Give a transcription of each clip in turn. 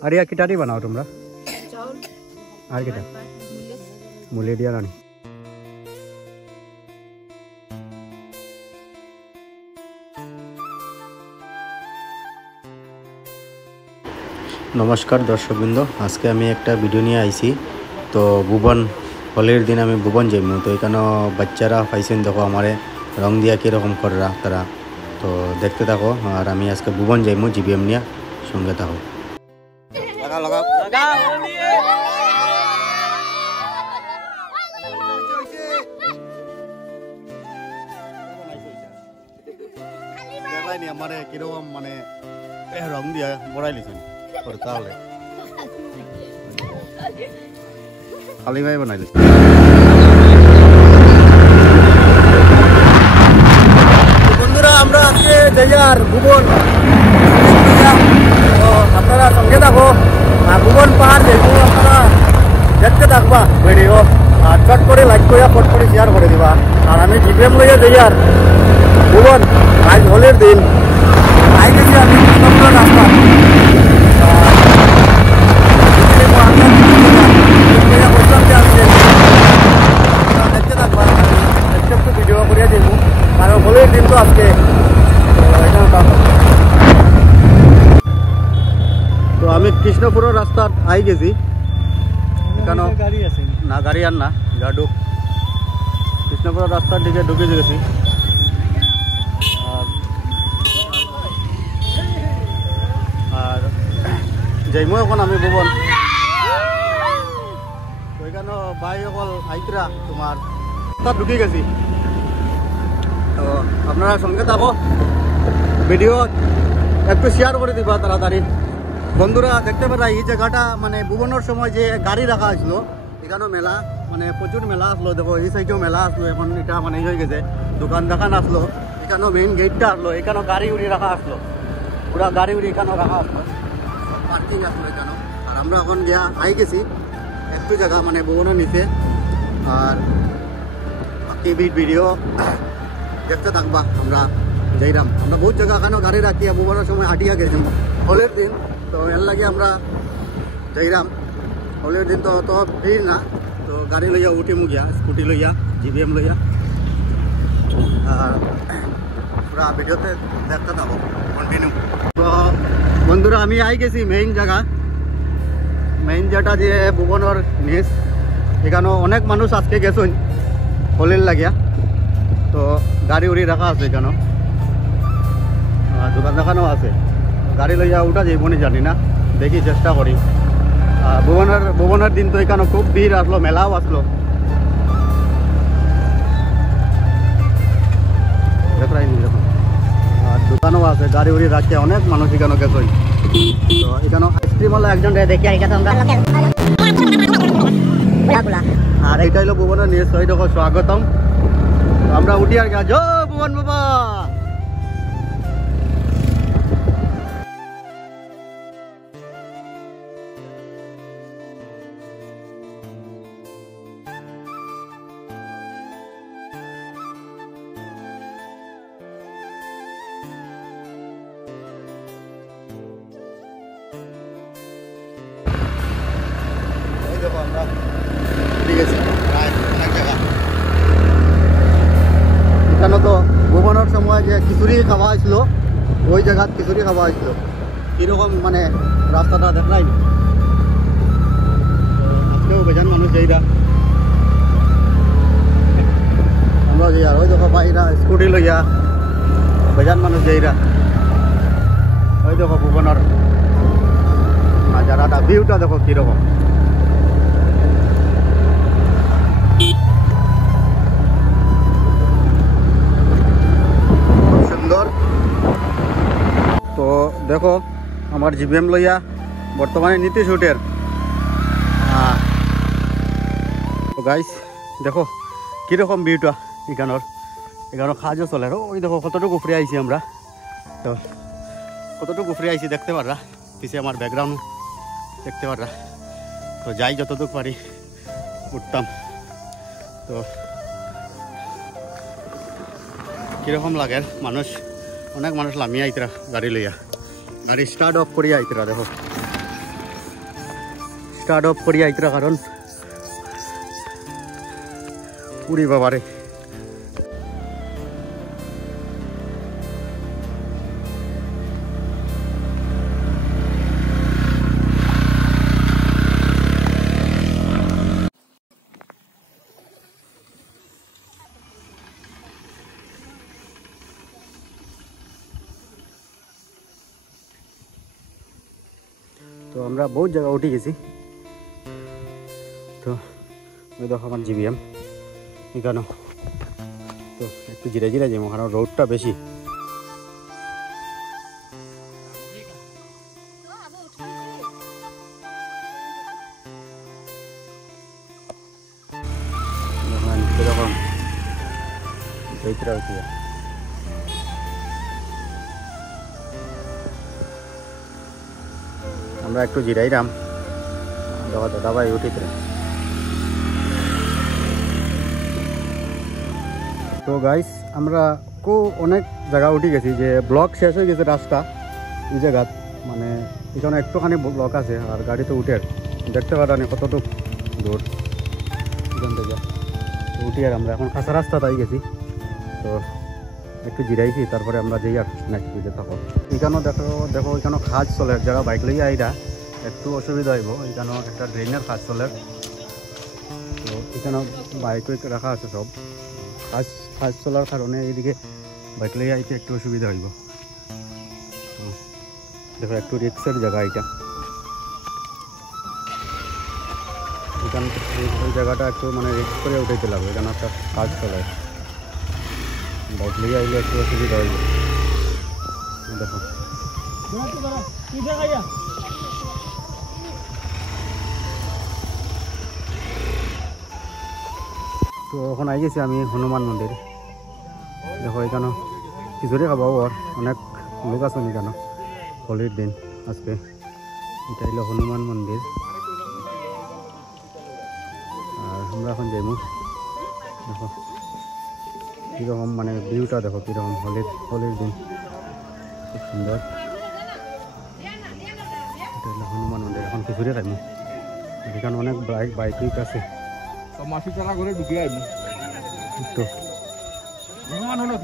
আর ইয়া কিটারি বানাও তোমরা আর কিটা মুলে দিয়া রানি नमस्कार दर्शकबृंद आज के आमी एक भिडियो नहीं आईसी तो भुवन होलिर दिन आमी भुवन जाइमु तो एखाने बाच्चारा पाइছেন देखो हमारे रंग दिया कि रकम कर रहा तारा तो देखते थको और आमी आज के भुवन जाइमु जीबीएम निया संगे थको लगा लगा लगा देखायনি हमारे কিরকম মানে রং দিয়া বড়াই লিছেন তাহলে খালি ভাই বানাই দিচ্ছি বন্ধুরা আমরা আজকে যাইয়ার ভুবন আপনারা সঙ্গে থাকো ভুবন পাহাড় যাইবো আপনারা দেখতে থাকবা ভিডিও আর চট করে লাইক করিয়া ফট করে শেয়ার করে দিবা আর আমি জিপিএম লইয়া যাইয়ার ভুবন আজ হোলির দিন আই গেছি আমি রাস্তা দেখতে থাকবা একটু ভিডিও করিয়া দিব কারণ হোলির দিন তো আজকে তো আমি কৃষ্ণপুরের রাস্তা আই গেছি এখানে গাড়ি আছে না গাড়ি আর না গাড়ি কৃষ্ণপুরের রাস্তার দিকে ঢুকে গেছি আর যাইমো এখন আমি ভুবন ওইখানে ভাই অকল আইতরা তোমার তাত ঢুকে গেছি তো আপনারা সঙ্গে থাকো ভিডিও একটু শেয়ার করে দিবা তাড়াতাড়ি বন্ধুরা দেখতে পারা এই জায়গাটা মানে ভুবনের সময় যে গাড়ি রাখা আসলো এখানে মেলা মানে প্রচুর মেলা আসলো দেখো এই সাইডেও মেলা আসলো এখন এটা মানে হয়ে গেছে দোকান দোকান আসলো এখানে মেইন গেটটা আসলো এখানে গাড়ি উড়ি রাখা আসলো পুরা গাড়ি উড়ি এখানে রাখা আসলো পার্কিং আসলো এখানে আর আমরা এখন গিয়া আই গেছি একটু জায়গা মানে ভুবনের নিচে আর বাকি ভিডিও দেখতে থাকবা আমরা যাইরাম আমরা বহুত জায়গা এখানে গাড়ি রাখিয়া ভুবনের সময় হাঁটিয়া গেছি হোলির দিন তো এর লাগে আমরা যাইরাম হোলির দিন তো অত ভিড় না তো গাড়ি লইয়া উঠিমু গিয়া স্কুটি লইয়া জিবিএম লইয়া আর পুরা ভিডিওতে দেখতে থাকো কন্টিনিউ তো বন্ধুরা আমি আই গেছি মেইন জায়গা মেইন যেটা যে ভুবনের নিচ এখানে অনেক মানুষ আজকে গেছেন হোলির লাগিয়া তো গাড়ি উড়ি রাখা আছে এখানে দোকান দেখানো আছে গাড়ি লইয়া উঠা যাইব নি জানি না দেখি চেষ্টা করি ভুবনের দিন তো এখানে খুব ভিড় আসলো মেলাও আসলো আর দোকানও আছে গাড়ি উড়ি রাখছে অনেক মানুষ এখানে গেছেন তো এখানে আইসক্রিম ওলা একজন দেখি আর এইটা হলো ভুবনের নিয়ে স্বাগতম আমরা উঠি আর গা জয় ভুবন বাবা এখানে তো ভুবনের সময় যে খিচুড়ি খাওয়া হয়েছিল ওই জায়গাত খিচুড়ি খাওয়া হয়েছিল কিরকম মানে রাস্তাটা দেখলাই আজকেও বেজান মানুষ যাইরা আমরা যাই আর ওই দেখো বাইরা স্কুটি লইয়া বেজান মানুষ যাইরা ওই দেখো ভুবনের নাজারাটা ভিউটা দেখো কিরকম তো দেখো আমার জিবিএম লইয়া বর্তমানে নীতি শুটের তো গাইস দেখো কীরকম ভিউটা এখানোর কাজও চলে ওই দেখো কতটুকু ফুরে আইছি আমরা তো কতটুকু ফুরে আইছি দেখতে পাররা পিছে আমার ব্যাকগ্রাউন্ড দেখতে পাররা তো যাই যতটুকু পারি উঠতাম তো কীরকম লাগে মানুষ অনেক মানুষ লামিয়ে আইতরা গাড়ি লইয়া গাড়ি স্টার্ট অফ করিয়া আইতরা দেখো স্টার্ট অফ করি আইতরা কারণ উড়ি বাবারে তো আমরা বহুত জায়গা উঠে গেছি তো ওই দেখো আমার জিবিএম এখানে তো একটু জিরে জিরে যাবো কারণ রোডটা বেশি এরকম চৈত্রা উঠি আমরা একটু জিরাইলাম দেখো দাদা ভাই উঠিতে তো গাইস আমরা অনেক জায়গা উঠে গেছি যে ব্লক শেষ হয়ে গেছে রাস্তা এই জায়গা মানে এখানে একটুখানি ব্লক আছে আর গাড়িতে উঠে দেখতে পারানি কতটুক দূর এখান থেকে উঠি আর আমরা এখন কাঁচা রাস্তা তাই গেছি তো একটু জিরাইছি তারপরে আমরা যেই আর নেক্সট ভিডিও থাকো এখানেও দেখো এখানে কাজ চলে যারা বাইক লইয়া আইরা একটু অসুবিধা হইব এখানেও একটা ড্রেনের কাজ চলে তো এখানেও বাইক রাখা আছে সব কাজ চলার কারণে এইদিকে বাইক লইয়া আইতে একটু অসুবিধা হইব দেখো একটু রিক্সের জায়গা এটা এখান ওই জায়গাটা একটু মানে রিক্স করে উঠাইতে লাগবে এখানে একটা কাজ চলে বাইক লিয়ে আইলে একটু অসুবিধা হইব দেখো তো এখন আই গেছি আমি হনুমান মন্দির দেখো এখানে খিচুড়ি খাবো আর অনেক লোক আছেন এখানে হোলির দিন আজকে এটা হলো হনুমান মন্দির আর আমরা এখন যাইমু দেখো কীরকম মানে ভিউটা দেখো কীরকম হোলির দিন খুব সুন্দর এটা হলো হনুমান মন্দির এখন খিচুড়ি খাইমু এখানে অনেক বাইক আছে মাসি চালা করে ঢুকে আইব তো হনুমান হলো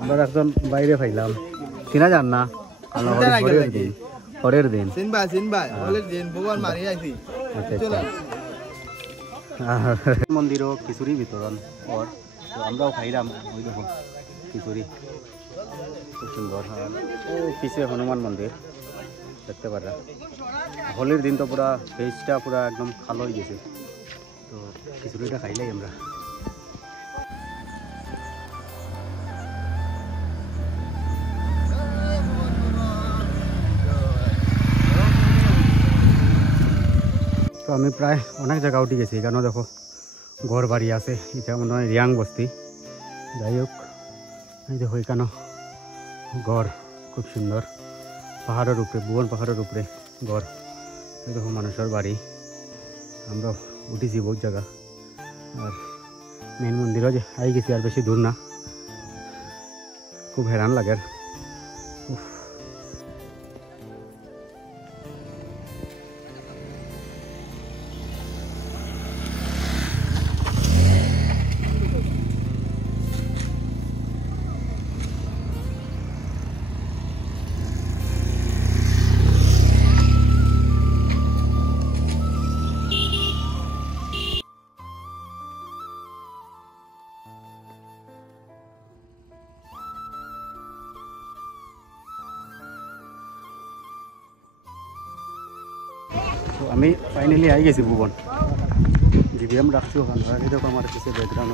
আমরা একজন বাইরে পাইলাম কিনা যান না হরের দিন মন্দিরও খিচুড়ি বিতরণ ওর তো আমরাও খাইলাম ওই দেখো খিচুড়ি খুব সুন্দর ও পিছে হনুমান মন্দির দেখতে পারা হোলির দিন তো পুরা ফেসটা পুরা একদম খালো হয়ে গেছে তো খিচুড়িটা খাইলাই আমরা তো আমি প্রায় অনেক জায়গা উঠে গেছি এখানেও দেখো ঘর বাড়ি আছে এটা মনে হয় রিয়াং বস্তি যাই হোক এই দেখো এখানেও ঘর খুব সুন্দর পাহাড়ের উপরে ভুবন পাহাড়ের উপরে ঘর এই দেখো মানুষের বাড়ি আমরা উঠেছি বহুত জায়গা আর মেন মন্দিরও যে আই গেছি আর বেশি দূর না খুব হেরান লাগে তো আমি ফাইনালি আই গেছি ভুবন জিবিএম রাখছি ওখানে এই দেখো আমার পিছিয়ে ব্যাকগ্রাউন্ড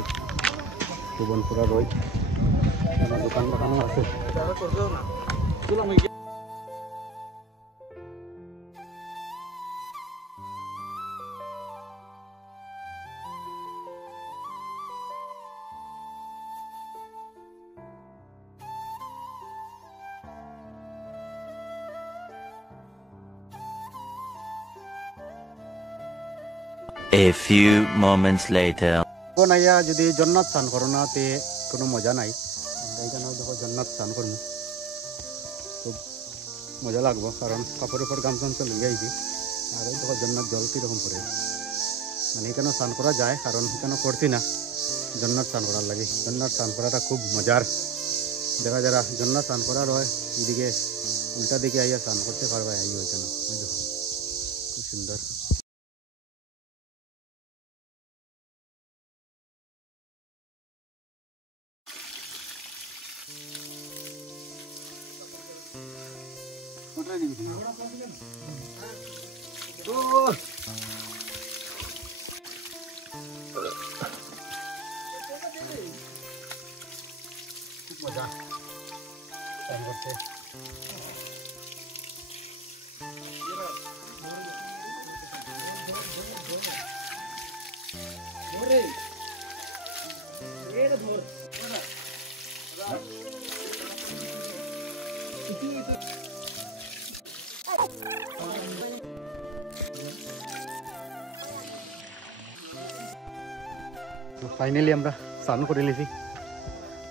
ভুবন পুরা রই আমার দোকান বাগানও আছে A few moments later. কোন আইয়া যদি জন্নাত স্নান করো না তে কোনো মজা নাই। এইখানে দেখো জন্নাত স্নান করবো, খুব মজা লাগবো, কারণ কাপড়ের উপর গামছা তো লুয়ে আইছি। আর এই দেখো জন্নাত জল কীরকম পড়ে, মানে এখানে স্নান করা যায়, কারণ এখানে করছি না জন্নাত স্নান করার লাগে। জন্নাত স্নান করাটা খুব মজার। দেখা যারা জন্নাত স্নান করার হয় এদিকে উল্টা দিকে আইয়া স্নান করতে পারবে। এই হয়েছে না, ওই দেখো খুব সুন্দর। মজা স্নান করতে। ফাইনালি আমরা স্নান করে নিয়েছি,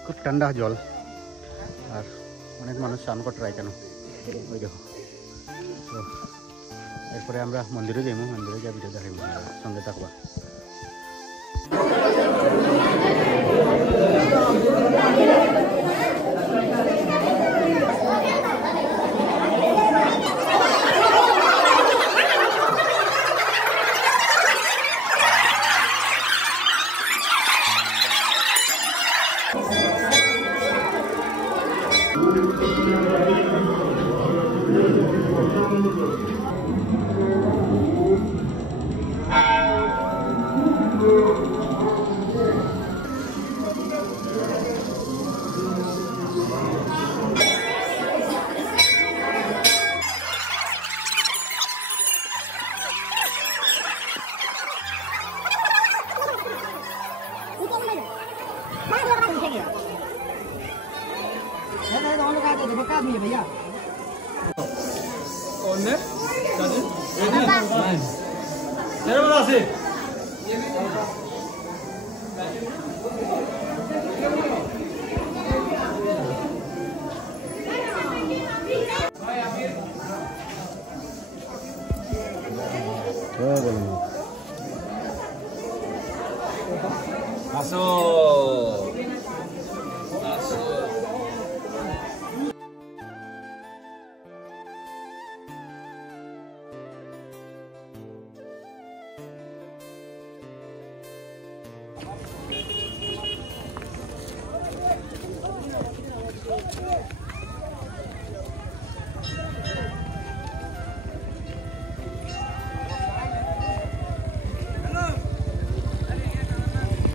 খুব ঠান্ডা জল। আর অনেক মানুষ স্নান করতে রায় কেন, ওই দেখো। তো এরপরে আমরা মন্দিরে যাইব, মন্দিরে গিয়ে ভিডিও দেখাইব, সঙ্গে থাকবা।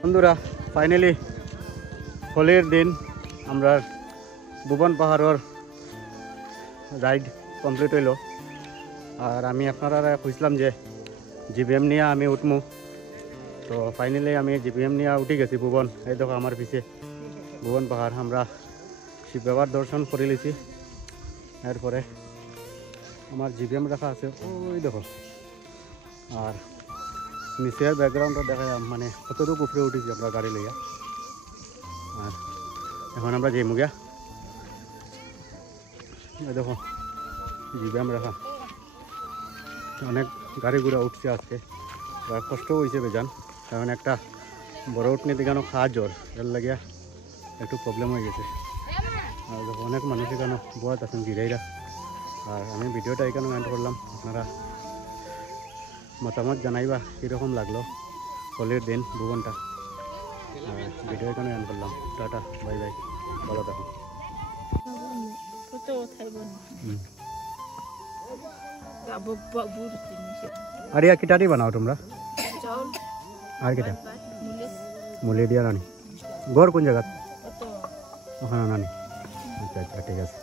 বন্ধুরা, ফাইনালি হোলির দিন আমরা ভুবন পাহাড়ের রাইড কমপ্লিট হইল। আর আমি আপনারা খুঁজলাম যে জিপিএম নিয়ে আমি উঠমু, তো ফাইনালি আমি জিপিএম নিয়ে উঠে গেছি ভুবন। এই দেখো আমার পিছে ভুবন পাহাড়। আমরা শিব বাবার দর্শন করে লিছি। এরপরে আমার জিপিএম রাখা আছে ওই দেখো। আর নিচের ব্যাকগ্রাউন্ডটা দেখা যায়, মানে কতটুকু উপরে উঠেছি আমরা গাড়ি লইয়া। আর এখন আমরা যাইমু গিয়া, দেখো জিপিএম রাখা। অনেক গাড়ি ঘোড়া উঠছে আজকে, আর কষ্ট হয়েছে বেজান, কারণ একটা বড় উঠনে দেখানো খাওয়া জ্বর, এর লাগিয়া একটু প্রবলেম হয়ে গেছে। আর দেখো অনেক মানুষ এখানে বয়াত আছেন গিরাইরা। আর আমি ভিডিওটা এখানে এন্ড করলাম। আপনারা মতামত জানাইবা কীরকম লাগলো হোলির দিন ভুবনটা। ভিডিও এখানে এন্ড করলাম। টাটা, বাই বাই, ভালো থাকুন। আর ইয়া কিটারি বানাও তোমরা? আর কিটা মুলি দিয়া রানি। ঘর কোন জায়গা? ওখানে নানি। আচ্ছা আচ্ছা, ঠিক আছে।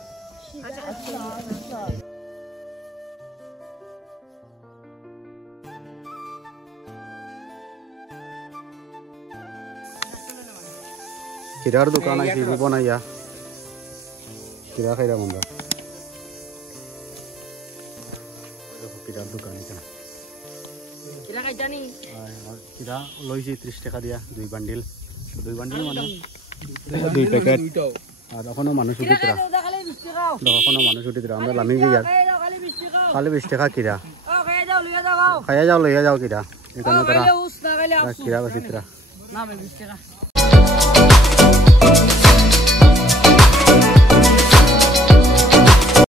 কিরার দোকান আছে ভুবন আইয়া, কিরা খাইলাম আমরা। কিরার দোকান এখানে কিরা লইছি 30 টাকা দিয়া 2 বান্ডিল মানে 2 প্যাকেট আর এখনো মানুষ উঠিতরা এখনো মানুষ উঠিতরা আমরা লামি গিয়ে খালি 20 টাকা কিরা খাইয়া যাও লইয়া যাও কিরা এখানে তারা কিরা বাসিতরা